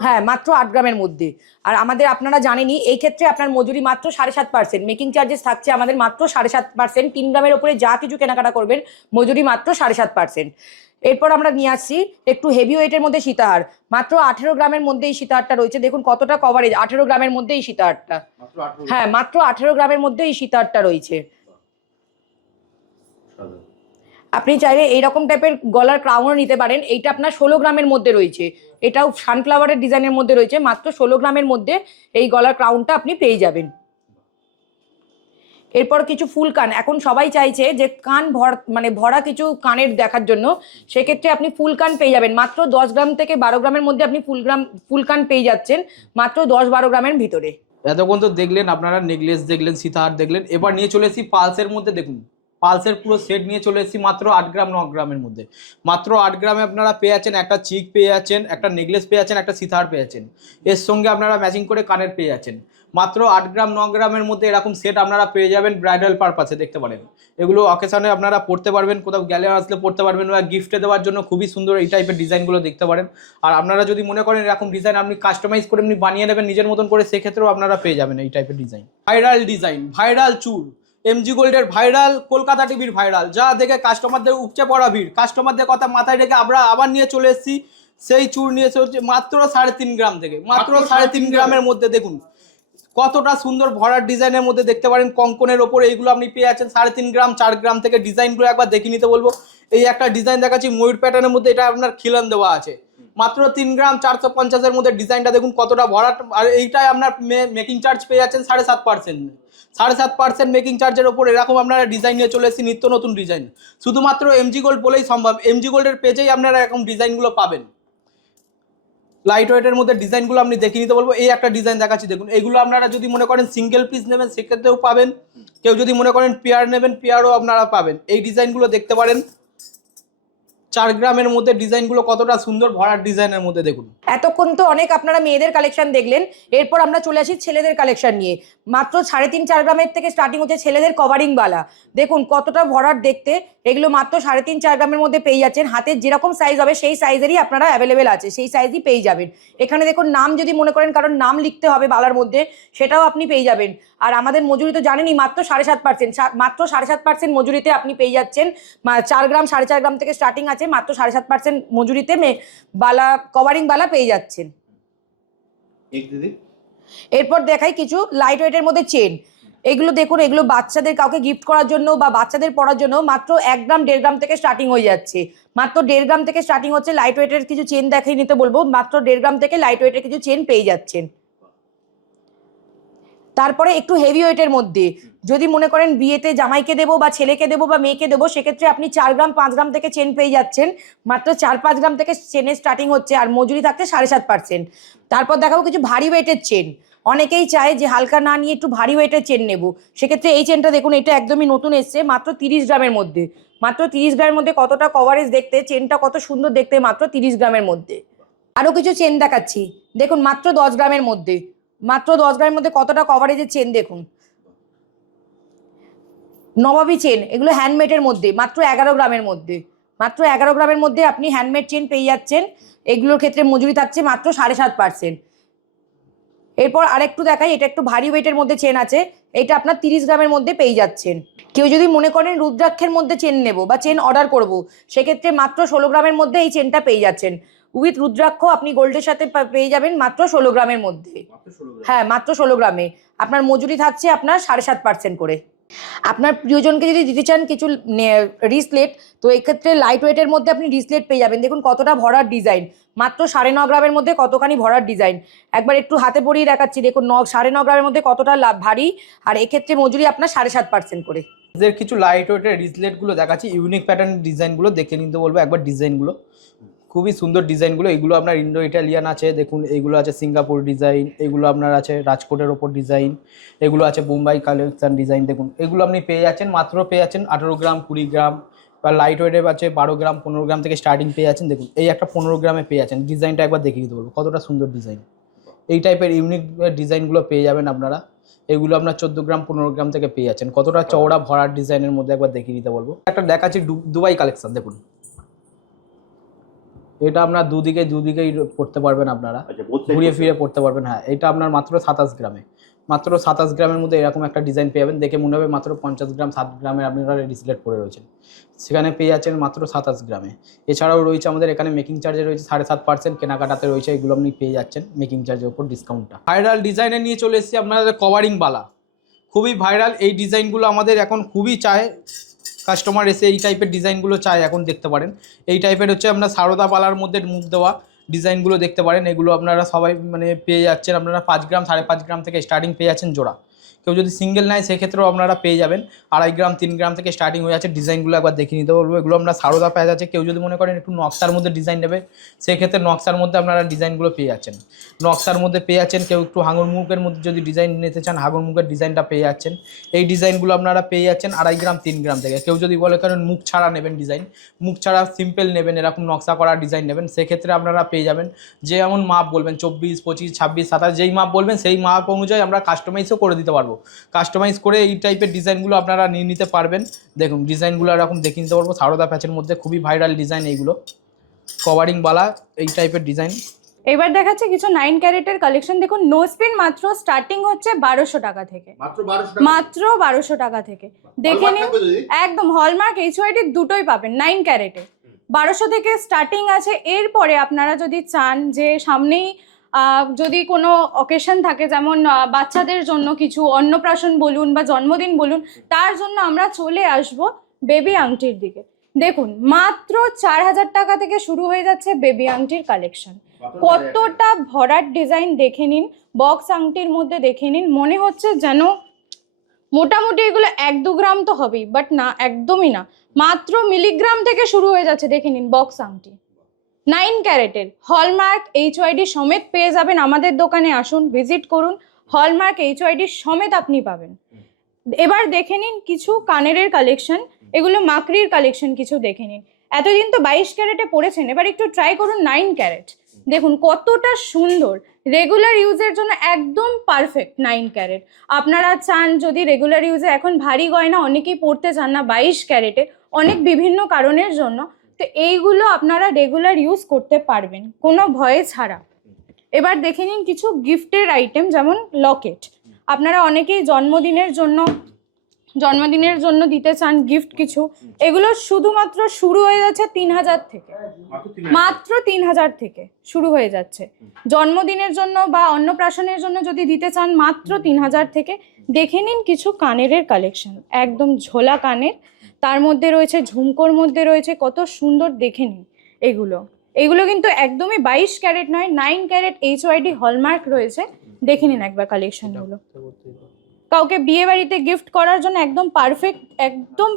হ্যাঁ, মাত্র 8 গ্রামের মধ্যে। আর আমাদের আপনারা জানেনই এই ক্ষেত্রে আপনার মজুরি মাত্র 7.5%, মেকিং চার্জেস থাকছে আমাদের মাত্র 7.5%। 3 গ্রামের ওপরে যা কিছু কেনাকাটা করবেন মজুরি মাত্র 7.5%। এরপর আমরা নিয়ে আসছি একটু হেভি ওয়েটের মধ্যে সীতাহার। মাত্র 18 গ্রামের মধ্যে এই সীতাহারটা রয়েছে। দেখুন কতটা কভারেজ, 18 গ্রামের মধ্যে এই সীতাহারটা। হ্যাঁ, মাত্র 18 গ্রামের মধ্যে এই সীতাহারটা রয়েছে। আপনি চাইলে এইরকম টাইপের গলার ক্রাউনও নিতে পারেন। এইটা আপনার 16 গ্রামের মধ্যে রয়েছে। এটাও সানফ্লাওয়ারের ডিজাইনের মধ্যে রয়েছে। মাত্র 16 গ্রামের মধ্যে এই গলার ক্রাউনটা আপনি পেয়ে যাবেন। এরপর কিছু ফুল কান। এখন সবাই চাইছে যে কান ভরা কিছু কানের দেখার জন্য, সেক্ষেত্রে আপনি ফুল কান পেয়ে যাবেন মাত্র 10 গ্রাম থেকে 12 গ্রামের মধ্যে। আপনি ফুল কান পেয়ে যাচ্ছেন মাত্র 10-12 গ্রামের ভিতরে। এতক্ষণ তো দেখলেন আপনারা, নেকলেস দেখলেন, সীতাহার দেখলেন। এবার নিয়ে চলে এসেছি পালসের মধ্যে। দেখুন পালসের পুরো সেট নিয়ে চলে এসেছি মাত্র 8 গ্রাম 9 গ্রামের মধ্যে। মাত্র 8 গ্রামে আপনারা পেয়ে যাচ্ছেন একটা চিক পেয়ে যাচ্ছেন, একটা নেকলেস পেয়ে যাচ্ছেন, একটা সীতাহার পেয়ে যাচ্ছেন। এর সঙ্গে আপনারা ম্যাচিং করে কানের পেয়ে যাচ্ছেন। মাত্র 8 গ্রাম 9 গ্রামের মধ্যে এরকম সেট আপনারা পেয়ে যাবেন ব্রাইডাল পারপাসে। দেখতে পারেন এগুলো অকেশনে আপনারা পড়তে পারবেন, কোথাও গেলে আসলে পড়তে পারবেন, বা গিফটে দেওয়ার জন্য খুবই সুন্দর এই টাইপের ডিজাইনগুলো দেখতে পারেন। আর আপনারা যদি মনে করেন এরকম ডিজাইন আপনি কাস্টমাইজ করে এমনি বানিয়ে নেবেন নিজের মতন করে, সেক্ষেত্রেও আপনারা পেয়ে যাবেন এই টাইপের ডিজাইন। ভাইরাল ডিজাইন, ভাইরাল চুল, এমজি গোল্ডের ভাইরাল, কলকাতা টিভির ভাইরাল, যা দেখে কাস্টমারদের উপচে পড়া ভিড়। কাস্টমারদের কথা মাথায় রেখে আমরা আবার নিয়ে চলে এসেছি সেই চুল নিয়ে এসে হচ্ছে মাত্র 3.5 গ্রাম থেকে। মাত্র 3.5 গ্রামের মধ্যে দেখুন কতটা সুন্দর ভরার ডিজাইনের মধ্যে দেখতে পারেন। কঙ্কনের ওপর এইগুলো আপনি পেয়ে যাচ্ছেন 3.5 গ্রাম 4 গ্রাম থেকে। ডিজাইনগুলো একবার দেখে নিতে বলবো। এই একটা ডিজাইন দেখাচ্ছি ময়ূর প্যাটার্নের মধ্যে, এটা আপনার খিলান দেওয়া আছে। মাত্র 3 গ্রাম 450-এর মধ্যে ডিজাইনটা দেখুন কতটা ভরাট। আর এইটাই আপনার মেকিং চার্জ পেয়ে যাচ্ছেন 7.5%। 7.5% মেকিং চার্জের ওপর এরকম আপনারা ডিজাইন নিয়ে চলে এসেছি, নিত্য নতুন ডিজাইন। শুধুমাত্র এমজি গোল্ড বলেই সম্ভব। এমজি গোল্ডের পেজেই আপনারা এরকম ডিজাইনগুলো পাবেন। লাইট ওয়েটের মধ্যে ডিজাইনগুলো আপনি দেখে নিতে বলবো। এই একটা ডিজাইন দেখাচ্ছি দেখুন। এগুলো আপনারা যদি মনে করেন সিঙ্গেল পিস নেবেন সেক্ষেত্রেও পাবেন, কেউ যদি মনে করেন পেয়ার নেবেন পেয়ারও আপনারা পাবেন। এই ডিজাইনগুলো দেখতে পারেন 4 গ্রামের মধ্যে। ডিজাইনগুলো কতটা সুন্দর ভরার ডিজাইনের মধ্যে দেখুন। এতক্ষণ তো অনেক আপনারা মেয়েদের কালেকশন দেখলেন। এরপর আমরা চলে আসি ছেলেদের কালেকশন নিয়ে। মাত্র 3.5-4 গ্রামের থেকে স্টার্টিং হচ্ছে ছেলেদের কভারিং বালা। দেখুন কতটা ভরাট দেখতে। এগুলো মাত্র 3.5-4 গ্রামের মধ্যে পেয়ে যাচ্ছেন। হাতের যেরকম সাইজ হবে সেই সাইজেরই আপনারা অ্যাভেলেবেল আছে, সেই সাইজই পেয়ে যাবেন। এখানে দেখুন নাম যদি মনে করেন কারণ নাম লিখতে হবে বালার মধ্যে, সেটাও আপনি পেয়ে যাবেন। আর আমাদের মজুরি তো জানেনই মাত্র 7.5%। মাত্র 7.5% মজুরিতে আপনি পেয়ে যাচ্ছেন। 4 গ্রাম 4.5 গ্রাম থেকে স্টার্টিং আছে, মাত্র 7.5% মজুরিতে বালা, কভারিং বালা পেয়ে যাচ্ছেন। এরপর দেখাই কিছু লাইট ওয়েটের মধ্যে চেন। এগুলো দেখুন, এগুলো বাচ্চাদের কাউকে গিফট করার জন্য বা বাচ্চাদের পরার জন্য মাত্র 1 গ্রাম 1.5 গ্রাম থেকে স্টার্টিং হয়ে যাচ্ছে। মাত্র 1.5 গ্রাম থেকে স্টার্টিং হচ্ছে। লাইট ওয়েটের কিছু চেন দেখিয়ে নিতে বলবো। মাত্র 1.5 গ্রাম থেকে লাইট ওয়েটের কিছু চেন পেয়ে যাচ্ছেন। তারপরে একটু হেভি ওয়েটের মধ্যে যদি মনে করেন বিয়েতে জামাইকে দেবো বা ছেলেকে দেবো বা মেয়েকে দেবো, সেক্ষেত্রে আপনি 4 গ্রাম 5 গ্রাম থেকে চেন পেয়ে যাচ্ছেন। মাত্র 4-5 গ্রাম থেকে চেনের স্টার্টিং হচ্ছে, আর মজুরি থাকছে 7.5%। তারপর দেখাবো কিছু ভারী ওয়েটের চেন। অনেকেই চায় যে হালকা না নিয়ে একটু ভারী ওয়েটের চেন নেবো, সেক্ষেত্রে এই চেনটা দেখুন, এটা একদমই নতুন এসছে মাত্র 30 গ্রামের মধ্যে। মাত্র 30 গ্রামের মধ্যে কতটা কভারেজ দেখতে, চেনটা কত সুন্দর দেখতে মাত্র 30 গ্রামের মধ্যে। আরও কিছু চেন দেখাচ্ছি দেখুন মাত্র 10 গ্রামের মধ্যে। মাত্র 10 গ্রামের মধ্যে কতটা কভারেজের চেন দেখুন। নবাবী চেন, এগুলো হ্যান্ডমেডের মধ্যে মাত্র 11 গ্রামের মধ্যে। মাত্র 11 গ্রামের মধ্যে আপনি হ্যান্ডমেড চেন পেয়ে যাচ্ছেন। এগুলোর ক্ষেত্রে মজুরি থাকছে মাত্র 7.5%। এরপর আরেকটু দেখাই, এটা একটু ভারী ওয়েটের মধ্যে চেন আছে। এটা আপনার 30 গ্রামের মধ্যে পেয়ে যাচ্ছেন। কেউ যদি মনে করেন রুদ্রাক্ষের মধ্যে চেন নেব বা চেন অর্ডার করব, সেক্ষেত্রে মাত্র 16 গ্রামের মধ্যে এই চেনটা পেয়ে যাচ্ছেন। উইথ রুদ্রাক্ষ আপনি গোল্ডের সাথে পেয়ে যাবেন মাত্র 16 গ্রামের মধ্যে। হ্যাঁ, মাত্র 16 গ্রামে। আপনার মজুরি থাকছে আপনার 7.5% করে। আপনার প্রিয়জনকে যদি দিতে চান কিছু রিসলেট, তো এক্ষেত্রে লাইট ওয়েটের মধ্যে আপনি রিসলেট পেয়ে যাবেন। দেখুন কতটা ভরার ডিজাইন, মাত্র 9.5 গ্রামের মধ্যে কতখানি ভরার ডিজাইন। একবার একটু হাতে পরিয়ে দেখাচ্ছি, দেখুন 9.5 গ্রামের মধ্যে কতটা ভারী, আর এক্ষেত্রে মজুরি আপনার 7.5% করে। এদের কিছু লাইট ওয়েটের রিসলেটগুলো দেখাচ্ছি, ইউনিক প্যাটার্নের ডিজাইনগুলো দেখে নিতে বলবো একবার। ডিজাইনগুলো খুবই সুন্দর ডিজাইনগুলো, এগুলো আপনার ইন্ডো ইটালিয়ান আছে, দেখুন এইগুলো আছে সিঙ্গাপুর ডিজাইন, এগুলো আপনার আছে রাজকোটের ওপর ডিজাইন, এগুলো আছে বোম্বাই কালেকশন ডিজাইন। দেখুন এগুলো আপনি পেয়ে যাচ্ছেন, মাত্র পেয়ে যাচ্ছেন 18 গ্রাম, 20 গ্রাম, বা লাইট ওয়েটের আছে 12 গ্রাম, 15 গ্রাম থেকে স্টার্টিং পেয়ে যাচ্ছেন। দেখুন এই একটা 15 গ্রামে পেয়ে যাচ্ছেন, ডিজাইনটা একবার দেখিয়ে দিতে বলবো, কতটা সুন্দর ডিজাইন। এই টাইপের ইউনিক ডিজাইনগুলো পেয়ে যাবেন আপনারা। এগুলো আপনার 14 গ্রাম, 15 গ্রাম থেকে পেয়ে যাচ্ছেন, কতটা চওড়া ভরার ডিজাইনের মধ্যে একবার দেখিয়ে দিতে বলবো। একটা দেখাচ্ছি দুবাই কালেকশন, দেখুন এটা আপনার দুদিকেই পড়তে পারবেন আপনারা, ঘুরিয়ে ফিরে পড়তে পারবেন। হ্যাঁ, এটা আপনার মাত্র 27 গ্রামে, মাত্র 27 গ্রামের মধ্যে এরকম একটা ডিজাইন পেয়ে যাবেন। দেখে মনে হবে মাত্র 50 গ্রাম, 7 গ্রামের আপনারা রিসলেট করে রয়েছেন, সেখানে পেয়ে যাচ্ছেন মাত্র 27 গ্রামে। এছাড়াও রয়েছে আমাদের এখানে মেকিং চার্জে রয়েছে 7.5%, কেনাকাটাতে রয়েছে, এগুলো আপনি পেয়ে যাচ্ছেন মেকিং চার্জের উপর ডিসকাউন্টটা। ভাইরাল ডিজাইনে নিয়ে চলে এসেছি আপনাদের কভারিং বালা, খুবই ভাইরাল এই ডিজাইনগুলো আমাদের এখন খুবই চায় কাস্টমার, এসে এই টাইপের ডিজাইনগুলো চায় এখন দেখতে পারেন। এই টাইপের হচ্ছে আপনার সারদা পালার মধ্যে মুখ দেওয়া ডিজাইনগুলো দেখতে পারেন, এগুলো আপনারা সবাই মানে পেয়ে যাচ্ছেন আপনারা 5 গ্রাম, 5.5 গ্রাম থেকে স্টার্টিং পেয়ে যাচ্ছেন জোড়া। কেউ যদি সিঙ্গেল নেয় সেক্ষেত্রেও আপনারা পেয়ে যাবেন 2.5 গ্রাম, 3 গ্রাম থেকে স্টার্টিং হয়ে যাচ্ছে। ডিজাইনগুলো একবার দেখিয়ে নিতে বলবো, এগুলো আমরা সারদা প্যাচ আছে। কেউ যদি মনে করেন একটু নকশার মধ্যে ডিজাইন নেবে, সেক্ষেত্রে নকশার মধ্যে আপনারা ডিজাইনগুলো পেয়ে যাচ্ছেন, নকশার মধ্যে পেয়ে যাচ্ছেন। কেউ একটু হাঙর মুখের মধ্যে যদি ডিজাইন নিতে চান, হাঙর মুখের ডিজাইনটা পেয়ে যাচ্ছেন। এই ডিজাইনগুলো আপনারা পেয়ে যাচ্ছেন 2.5 গ্রাম, 3 গ্রাম থেকে। কেউ যদি বলে কারণ মুখ ছাড়া নেবেন ডিজাইন, মুখ ছাড়া সিম্পল নেবেন, এরকম নকশা করা ডিজাইন নেবেন, সেক্ষেত্রে আপনারা পেয়ে যাবেন যে এমন মাপ বলবেন 24, 25, 26, 27 যেই মাপ বলবেন সেই মাপ অনুযায়ী আমরা কাস্টমাইজও করে দিতে পারবো। কাস্টমাইজ করে এই টাইপের ডিজাইনগুলো আপনারা নিয়ে নিতে পারবেন। দেখুন ডিজাইনগুলো এরকম দেখিয়ে নিতে পারবো, সারদা প্যাচের মধ্যে খুবই ভাইরাল ডিজাইন এইগুলো, কভারিং বালা এই টাইপের ডিজাইন। এবার দেখাচ্ছে কিছু 9 ক্যারেটের কালেকশন। দেখুন নো স্পিন মাত্র স্টার্টিং হচ্ছে 1200 টাকা থেকে, মাত্র 1200 টাকা থেকে। দেখে নিন একদম হলমার্ক HYD দুটোই পাবেন 9 ক্যারেটে, 1200 থেকে স্টার্টিং আছে। এরপরে আপনারা যদি চান যে সামনেই যদি কোনো অকেশন থাকে, যেমন বাচ্চাদের জন্য কিছু অন্নপ্রাশন বলুন বা জন্মদিন বলুন, তার জন্য আমরা চলে আসব বেবি আংটির দিকে। দেখুন মাত্র 4000 টাকা থেকে শুরু হয়ে যাচ্ছে বেবি আংটির কালেকশন। কতটা ভরাট ডিজাইন দেখে নিন, বক্স আংটির মধ্যে দেখে নিন, মনে হচ্ছে যেন মোটামুটি এগুলো 1-2 গ্রাম তো হবেই, বাট না, একদমই না, মাত্র মিলিগ্রাম থেকে শুরু হয়ে যাচ্ছে। দেখে নিন বক্স আংটি 9 ক্যারেটের, হলমার্ক HYD সমেত পেয়ে যাবেন। আমাদের দোকানে আসুন, ভিজিট করুন, হলমার্ক HYD সমেত আপনি পাবেন। এবার দেখে নিন কিছু কানেরের কালেকশন, এগুলো মাকড়ির কালেকশন কিছু দেখে নিন। এতদিন তো 22 ক্যারেটে পড়েছেন, এবার একটু ট্রাই করুন 9 ক্যারেট। দেখুন কতটা সুন্দর, রেগুলার ইউজের জন্য একদম পারফেক্ট 9 ক্যারেট। আপনারা চান যদি রেগুলার ইউজে, এখন ভারী গয়না অনেকেই পড়তে চান না 22 ক্যারেটে, অনেক বিভিন্ন কারণের জন্য, তো এইগুলো আপনারা রেগুলার ইউজ করতে পারবেন কোনো ভয়ে ছাড়া। এবার দেখে নিন কিছু গিফটের আইটেম, যেমন লকেট। আপনারা অনেকেই জন্মদিনের জন্য দিতে চান গিফট কিছু, এগুলো শুধুমাত্র শুরু হয়ে যাচ্ছে 3000 থেকে, মাত্র 3000 থেকে শুরু হয়ে যাচ্ছে। জন্মদিনের জন্য বা অন্নপ্রাশনের জন্য যদি দিতে চান, মাত্র 3000 থেকে। দেখে নিন কিছু কানেরের কালেকশন, একদম ঝোলা কানের, তার মধ্যে রয়েছে ঝুমকোর মধ্যে রয়েছে, কত সুন্দর দেখে নিন। এগুলো কিন্তু একদমই 22 ক্যারেট নয়, 9 ক্যারেট HYD হলমার্ক রয়েছে। দেখে নিন একবার কালেকশনগুলো, কাউকে বিয়ে বাড়িতে গিফট করার জন্য একদম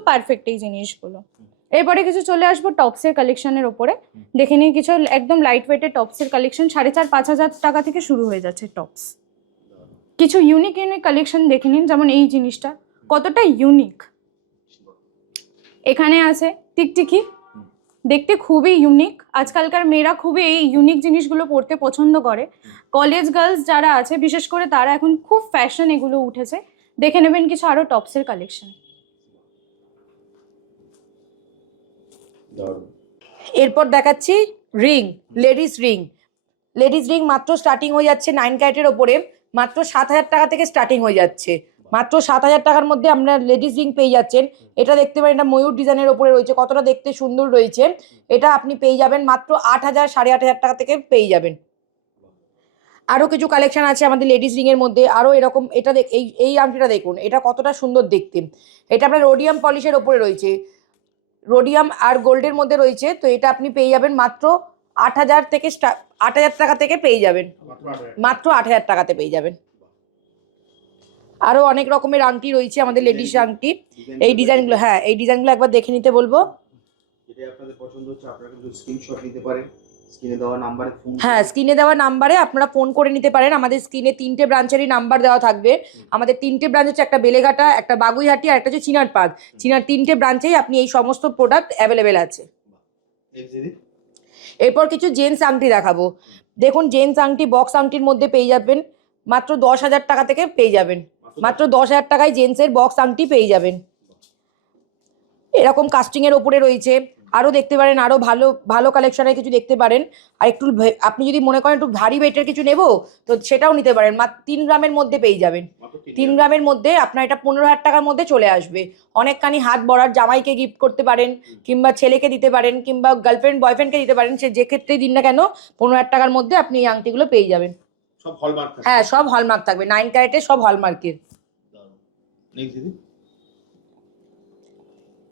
পারফেক্ট এই জিনিসগুলো। এরপরে কিছু চলে আসবো টপসের কালেকশনের ওপরে। দেখে নিন কিছু একদম লাইট ওয়েটের টপসের কালেকশন, 4,500-5,000 টাকা থেকে শুরু হয়ে যাচ্ছে টপস। কিছু ইউনিক কালেকশন দেখে নিন, যেমন এই জিনিসটা কতটা ইউনিক। এখানে আছে টিকটিকি, দেখতে খুবই ইউনিক। আজকালকার মেয়েরা খুবই এই ইউনিক জিনিসগুলো পরতে পছন্দ করে। কলেজ গার্লস যারা আছে বিশেষ করে, তারা এখন খুব ফ্যাশন এগুলো উঠেছে। দেখে নেবেন কিছু আরো টপসের কালেকশন। এরপর দেখাচ্ছি রিং, লেডিস রিং মাত্র স্টার্টিং হয়ে যাচ্ছে 9 ক্যারেটের ওপরে, মাত্র 7000 টাকা থেকে স্টার্টিং হয়ে যাচ্ছে। মাত্র 7000 টাকার মধ্যে আমরা লেডিস রিং পেয়ে যাচ্ছেন। এটা দেখতে পারেন, এটা ময়ূর ডিজাইনের ওপরে রয়েছে, কতটা দেখতে সুন্দর রয়েছে। এটা আপনি পেয়ে যাবেন মাত্র 8000, 8500 টাকা থেকে পেয়ে যাবেন। আরও কিছু কালেকশন আছে আমাদের লেডিস রিংয়ের মধ্যে, আরও এরকম। এটা এই আংটিটা দেখুন, এটা কতটা সুন্দর দেখতে। এটা আপনার রোডিয়াম পলিশের ওপরে রয়েছে, রোডিয়াম আর গোল্ডের মধ্যে রয়েছে। তো এটা আপনি পেয়ে যাবেন মাত্র 8,000 থেকে 8,000 টাকা থেকে পেয়ে যাবেন, মাত্র 8,000 টাকাতে পেয়ে যাবেন। আরও অনেক রকমের আংটি রয়েছে আমাদের লেডিস আংটি। এই ডিজাইনগুলো, হ্যাঁ এই ডিজাইনগুলো একবার দেখে নিতে বলবো। যেটা আপনাদের পছন্দ হচ্ছে আপনারা কিন্তু স্ক্রিনশট নিতে পারেন, স্ক্রিনে দেওয়া নাম্বারে ফোন। হ্যাঁ, স্ক্রিনে দেওয়া নাম্বারে আপনারা ফোন করে নিতে পারেন। আমাদের স্ক্রিনে 3টে ব্রাঞ্চেরই নাম্বার দেওয়া থাকবে। আমাদের 3টে ব্রাঞ্চ হচ্ছে, একটা বেলেঘাটা, একটা বাগুইহাটি আর একটা হচ্ছে চিনার পার্ক। 3টে ব্রাঞ্চেই আপনি এই সমস্ত প্রোডাক্ট অ্যাভেলেবেল আছে। এরপর কিছু জেন্টস আংটি দেখাবো। দেখুন, জেন্টস আংটি বক্স আংটির মধ্যে পেয়ে যাবেন মাত্র 10,000 টাকা থেকে পেয়ে যাবেন। মাত্র 10,000 টাকায় জেন্টসের বক্স আংটি পেয়ে যাবেন। এরকম কাস্টিংয়ের ওপরে রয়েছে। আরও দেখতে পারেন, আরও ভালো ভালো কালেকশনের কিছু দেখতে পারেন। আর একটু আপনি যদি মনে করেন একটু ভারী ওয়েটের কিছু নেব, তো সেটাও নিতে পারেন। মাত্র 3 গ্রামের মধ্যে পেয়ে যাবেন। 3 গ্রামের মধ্যে আপনার এটা 15,000 টাকার মধ্যে চলে আসবে। অনেকখানি হাত বড়ার, জামাইকে গিফট করতে পারেন, কিংবা ছেলেকে দিতে পারেন, কিংবা গার্লফ্রেন্ড বয়ফ্রেন্ডকে দিতে পারেন। সে যে ক্ষেত্রেই দিন না কেন 15,000 টাকার মধ্যে আপনি এই আংটিগুলো পেয়ে যাবেন। সব হলমার্ক। হ্যাঁ, সব হলমার্ক থাকবে, 9 ক্যারেটের সব হলমার্কের।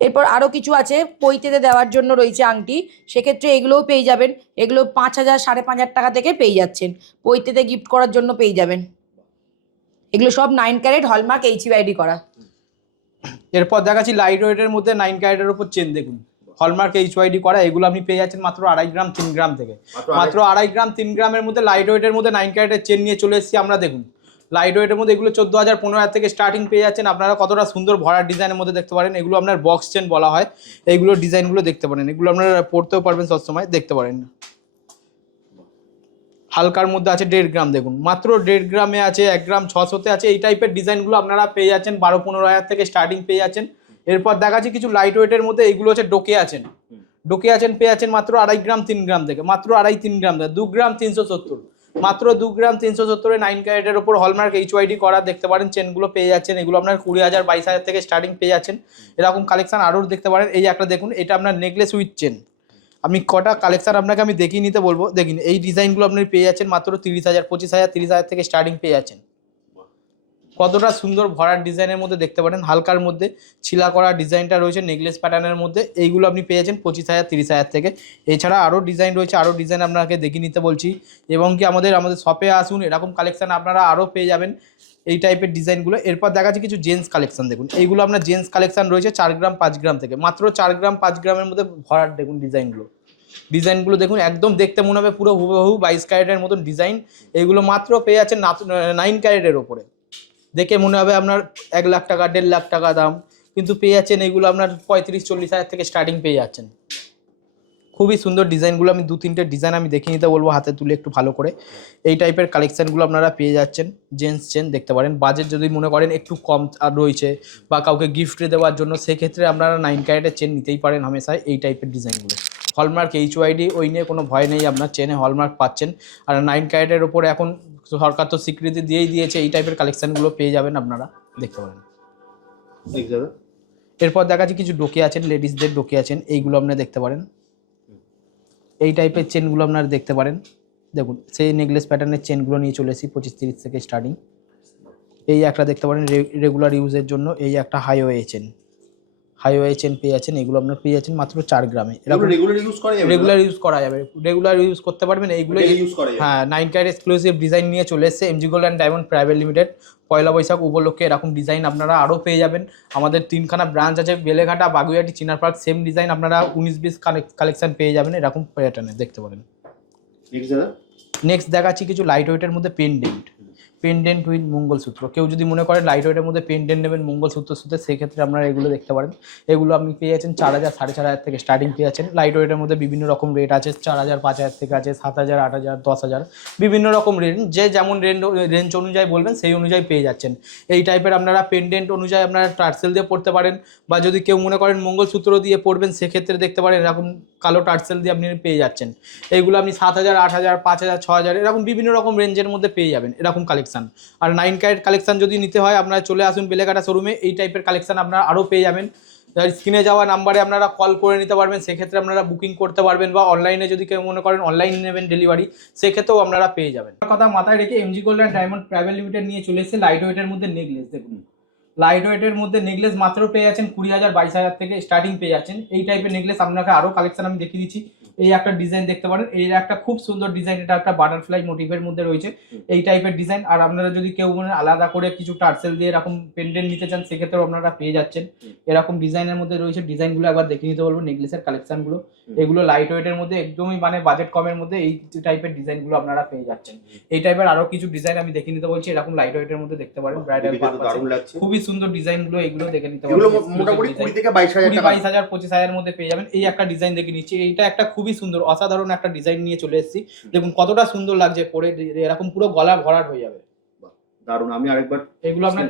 এরপর আরও কিছু আছে পৈতেতে দেওয়ার জন্য রয়েছে আংটি, সেক্ষেত্রে এগুলোও পেয়ে যাবেন। এগুলো 5,000 5,500 টাকা থেকে পেয়ে যাচ্ছেন, পৈতেতে গিফট করার জন্য পেয়ে যাবেন। এগুলো সব 9 ক্যারেট হলমার্ক HUID করা। এরপর দেখাচ্ছি লাইট ওয়েটের মধ্যে 9 ক্যারেটের উপর চেন। দেখুন, হলমার্ক HUID করা। এগুলো আপনি পেয়ে যাচ্ছেন মাত্র 2.5 গ্রাম 3 গ্রাম থেকে। মাত্র 2.5 গ্রাম 3 গ্রামের মধ্যে লাইট ওয়েটের মধ্যে 9 ক্যারেটের চেন নিয়ে চলে এসেছি আমরা। দেখুন, লাইট ওয়েটের মধ্যে এগুলো 14,000 15,000 থেকে স্টার্টিং পেয়ে যাচ্ছেন। আপনারা কতটা সুন্দর ভরার ডিজাইনের মধ্যে দেখতে পারেন। এগুলো আপনার বক্স চেন বলা হয়। এইগুলো ডিজাইনগুলো দেখতে পারেন, এগুলো আপনারা পড়তেও পারবেন সবসময়, দেখতে পারেন। হালকার মধ্যে আছে 1.5 গ্রাম। দেখুন, মাত্র 1.5 গ্রামে আছে, 1 গ্রাম 600-তে আছে। এই টাইপের ডিজাইনগুলো আপনারা পেয়ে যাচ্ছেন 12-15,000 থেকে স্টার্টিং পেয়ে যাচ্ছেন। এরপর দেখাচ্ছি কিছু লাইট ওয়েটের মধ্যে। এইগুলো হচ্ছে ডোকে আছেন। ডোকে আছেন পেয়ে যাচ্ছেন মাত্র 2.5 গ্রাম 3 গ্রাম থেকে, মাত্র 2.5-3 গ্রাম থেকে। 2 গ্রাম 370, মাত্র 2 গ্রাম 370-এ 9 ক্যারেটের ওপর হলমার্ক HUID করা দেখতে পারেন। চেনগুলো পেয়ে যাচ্ছেন, এগুলো আপনার 20,000 22,000 থেকে স্টার্টিং পেয়ে যাচ্ছেন। এরকম কালেকশন আরও দেখতে পারেন। এই একটা দেখুন, এটা আপনার নেকলেস উইথ চেন। আমি কটা কালেকশন আপনাকে আমি দেখিয়ে নিতে বলবো। দেখুন, এই ডিজাইনগুলো আপনি পেয়ে যাচ্ছেন মাত্র 30,000 25,000 30,000 থেকে স্টার্টিং পেয়ে যাচ্ছেন। কতটা সুন্দর ভরার ডিজাইনের মধ্যে দেখতে পারেন। হালকার মধ্যে ছিলা করা ডিজাইনটা রয়েছে নেকলেস প্যাটার্নের মধ্যে। এইগুলো আপনি পেয়ে যাচ্ছেন 25,000 30,000 থেকে। এছাড়া আরও ডিজাইন রয়েছে, আরও ডিজাইন আপনাকে দেখিয়ে নিতে বলছি। এবং কি আমাদের শপে আসুন, এরকম কালেকশন আপনারা আরও পেয়ে যাবেন এই টাইপের ডিজাইনগুলো। এরপর দেখাচ্ছি কিছু জেন্টস কালেকশন। দেখুন, এইগুলো আপনার জেন্টস কালেকশন রয়েছে 4 গ্রাম 5 গ্রাম থেকে। মাত্র 4 গ্রাম 5 গ্রামের মধ্যে ভরার দেখুন ডিজাইনগুলো দেখুন, একদম দেখতে মনে হবে পুরো হুবহু 22 ক্যারেটের মতন ডিজাইন। এইগুলো মাত্র পেয়ে যাচ্ছেন 9 ক্যারেটের ওপরে। দেখে মনে হবে আপনার 1 লাখ টাকা 1.5 লাখ টাকা দাম, কিন্তু পেয়ে যাচ্ছেন এইগুলো আপনার 35-40,000 থেকে স্টার্টিং পেয়ে যাচ্ছেন। খুবই সুন্দর ডিজাইনগুলো। আমি 2-3টে ডিজাইন আমি দেখিয়ে নিতে বলবো হাতে তুলে একটু ভালো করে। এই টাইপের কালেকশানগুলো আপনারা পেয়ে যাচ্ছেন। জেন্টস চেন দেখতে পারেন। বাজেট যদি মনে করেন একটু কম আর রয়েছে বা কাউকে গিফটে দেওয়ার জন্য, সেক্ষেত্রে আপনারা 9 ক্যারেটের চেন নিতেই পারেন হামেশায়। এই টাইপের ডিজাইনগুলো হলমার্ক HUID, ওই নিয়ে কোনো ভয় নেই, আপনার চেনে হলমার্ক পাচ্ছেন। আর 9 ক্যারেটের ওপরে এখন সরকার তো স্বীকৃতি দিয়েই দিয়েছে। এই টাইপের কালেকশানগুলো পেয়ে যাবেন, আপনারা দেখতে পারেন। এরপর দেখাচ্ছি কিছু ডোকে আছেন, লেডিসদের ডোকে আছেন। এইগুলো আপনারা দেখতে পারেন। এই টাইপের চেনগুলো আপনারা দেখতে পারেন। দেখুন, সেই নেকলেস প্যাটার্নের চেনগুলো নিয়ে চলে এসেছি 25-30 থেকে স্টার্টিং। এই একটা দেখতে পারেন রেগুলার ইউজের জন্য। এই একটা হাইওয়ে চেন পেয়ে যাচ্ছেন। এগুলো আপনার পেয়ে যাচ্ছেন মাত্র 4 গ্রামে। রেগুলার ইউজ করা যাবে, রেগুলার ইউজ করতে পারবেন এইগুলো। হ্যাঁ, 9 ক্যারেট এক্সক্লুসিভ ডিজাইন নিয়ে চলে এসেছে MG Gold and Diamond private limited. Poila Boishakh উপলক্ষে এরকম ডিজাইন আপনারা আরও পেয়ে যাবেন। আমাদের 3খানা ব্রাঞ্চ আছে, বেলেঘাটা, বাগুইহাটি, চিনার পার্ক। সেম ডিজাইন আপনারা 19-20 কালেকশন পেয়ে যাবেন এরকম প্যাটার্নে, দেখতে পারেন। নেক্সট দেখাচ্ছি কিছু লাইট ওয়েটের মধ্যে পেন্ডেন্ট উইথ মঙ্গলসূত্র। কেউ যদি মনে করে লাইট ওয়েটের মধ্যে পেন্ডেন্ট নেবেন মঙ্গলসূত্র সাথে, সেক্ষেত্রে আপনারা এগুলো দেখতে পারেন। এগুলো আপনি পেয়ে যাচ্ছেন 4,000 4,500 থেকে স্টার্টিং পেয়ে যাচ্ছেন। লাইট ওয়েটের মধ্যে বিভিন্ন রকম রেট আছে, 4,000 5,000 থেকে আছে, 7,000 8,000 10,000, বিভিন্ন রকম রেঞ্জ। যে যেমন রেঞ্জ অনুযায়ী বলবেন সেই অনুযায়ী পেয়ে যাচ্ছেন। এই টাইপের আপনারা পেন্ডেন্ট অনুযায়ী আপনারা টার্সেল দিয়ে পড়তে পারেন, বা যদি কেউ মনে করেন মঙ্গলসূত্র দিয়ে পড়বেন, সেক্ষেত্রে দেখতে পারেন এরকম কালো টার্সেল দিয়ে আপনি পেয়ে যাচ্ছেন। এইগুলো আপনি 7,000 8,000 5,000 6,000 এরকম বিভিন্ন রকম রেঞ্জের মধ্যে পেয়ে যাবেন এরকম কালেকশন। আর 9 ক্যারেট কালেকশন যদি নিতে হয় আপনারা চলে আসুন বেলেঘাটা শোরুমে। এই টাইপের কালেকশন আপনারা আরও পেয়ে যাবেন। স্ক্রিনে যাওয়া নাম্বারে আপনারা কল করে নিতে পারবেন, সেক্ষেত্রে আপনারা বুকিং করতে পারবেন, বা অনলাইনে যদি কেউ মনে করেন অনলাইন নেবেন ডেলিভারি, সেক্ষেত্রেও আপনারা পেয়ে যাবেন। কথা মাথায় রেখে MG gold and diamond private limited নিয়ে চলে এসেছে লাইট ওয়েটের মধ্যে নেকলেস। দেখুন লাইট ওয়েটের মধ্যে নেকলেস মাত্র পেয়ে যাচ্ছেন 20,000 22,000 থেকে স্টার্টিং পেয়ে যাচ্ছেন। এই টাইপের নেকলেস আপনাকে আরো কালেকশন আমি দেখিয়ে দিচ্ছি। এই একটা ডিজাইন দেখতে পারেন, এই একটা খুব সুন্দর ডিজাইন, এটা একটা বাটারফ্লাই মোটিভের মধ্যে রয়েছে এই টাইপের ডিজাইন। আর আপনারা যদি কেউ মানে আলাদা করে কিছু টার্সেল দিয়ে এরকম পেন্ডেন্ট নিতে চান, সেক্ষেত্রেও আপনারা পেয়ে যাচ্ছেন। এরকম ডিজাইনের মধ্যে রয়েছে, ডিজাইনগুলো একবার দেখে নিতে বলবো নেকলেসের কালেকশনগুলো। এগুলো লাইট ওয়েটের মধ্যে একদমই মানে বাজেট কমের মধ্যে এই টাইপের ডিজাইনগুলো আপনারা পেয়ে যাচ্ছেন। এই টাইপের আরো কিছু ডিজাইন আমি দেখে নিতে বলছি, এরকম লাইট ওয়েটের মধ্যে দেখতে পারেন ব্রাইডাল পারপাসে খুবই সুন্দর ডিজাইনগুলো, এগুলো দেখে নিতে পারেন। মোটামুটি 20 থেকে 22,000 টাকা, 22,000 25,000 মধ্যে পেয়ে যাবেন। এই একটা ডিজাইন দেখে নিচ্ছি, এইটা একটা খুবই সুন্দর অসাধারণ একটা ডিজাইন নিয়ে চলে এসেছি। দেখুন কতটা সুন্দর লাগছে পরে, এরকম পুরো গলা ভরাট হয়ে যাবে, দারুণ। আমি আরেকবার এগুলো আপনার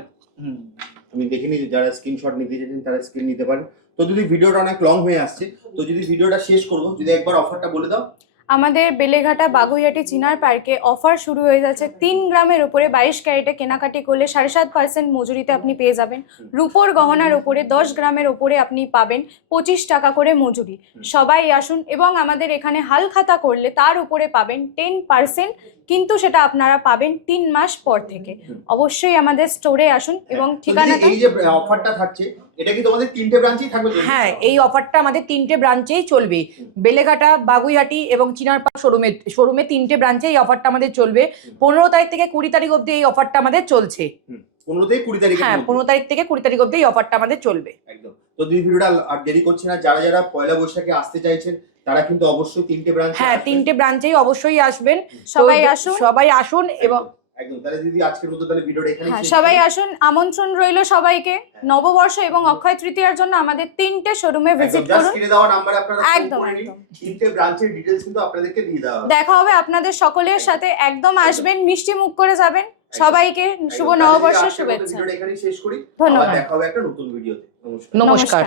আমি দেখে নিই, যারা স্ক্রিনশট নিতে চাইছেন তারা স্ক্রিন নিতে পারেন। তো যদি ভিডিওটা অনেক লং হয়ে আসছে, তো যদি ভিডিওটা শেষ করবো, যদি একবার অফারটা বলে দাও। আমাদের বেলেঘাটা বাগুইহাটি চিনার পার্কে অফার শুরু হয়ে যাচ্ছে। 3 গ্রামের উপরে 22 ক্যারেটে কেনাকাটি করলে 7.5% মজুরিতে আপনি পেয়ে যাবেন। রূপোর গহনার উপরে 10 গ্রামের উপরে আপনি পাবেন 25 টাকা করে মজুরি। সবাই আসুন, এবং আমাদের এখানে হালখাতা করলে তার উপরে পাবেন 10%, কিন্তু সেটা আপনারা পাবেন 3 মাস পর থেকে। অবশ্যই আমাদের স্টোরে আসুন, এবং ঠিকানাটা এই যে অফারটা থাকছে, এটা কি তোমাদের 3টে ব্রাঞ্চেই থাকবে? হ্যাঁ, এই অফারটা আমাদের 3টে ব্রাঞ্চেই চলবে। বেলেঘাটা, বাগুইহাটি এবং চিনারপাড় শোরুমে 3টে ব্রাঞ্চে এই অফারটা আমাদের চলবে। 15 তারিখ থেকে 20 তারিখ অবধি এই অফারটা আমাদের চলছে। 15 থেকে 20 তারিখ? হ্যাঁ, 15 তারিখ থেকে 20 তারিখ অবধি এই অফারটা আমাদের চলবে। একদম। তো দুই ভিডিওটা আর দেরি করছি না, যারা যারা পয়লা বৈশাখে আসতে চাইছেন তারা কিন্তু অবশ্যই 3টে ব্রাঞ্চ, হ্যাঁ 3টে ব্রাঞ্চেই অবশ্যই আসবেন। সবাই তো আসুন, সবাই আসুন এবং একদম। তাহলে দিদি আজকের মতো তাহলে ভিডিওটা এখানেই শেষ সবাই করি। আসুন, আমন্ত্রণ রইল সবাইকে। নববর্ষ এবং অক্ষয় তৃতীয়ার জন্য আমাদের 3টে শোরুমে ভিজিট করুন। স্ক্রিনে দেওয়া নাম্বারে আপনারা একদম, ফোন করে নিন। একদম। 3টে ব্রাঞ্চের ডিটেইলস কিন্তু আপনাদেরকে দিয়ে দেওয়া হবে। দেখা হবে আপনাদের সকলের সাথে, একদম আসবেন, মিষ্টি মুখ করে যাবেন। সবাইকে শুভ নববর্ষের শুভেচ্ছা। ভিডিওটা এখানেই শেষ করি। ধন্যবাদ। আবার দেখা হবে একটা নতুন ভিডিওতে। নমস্কার। নমস্কার।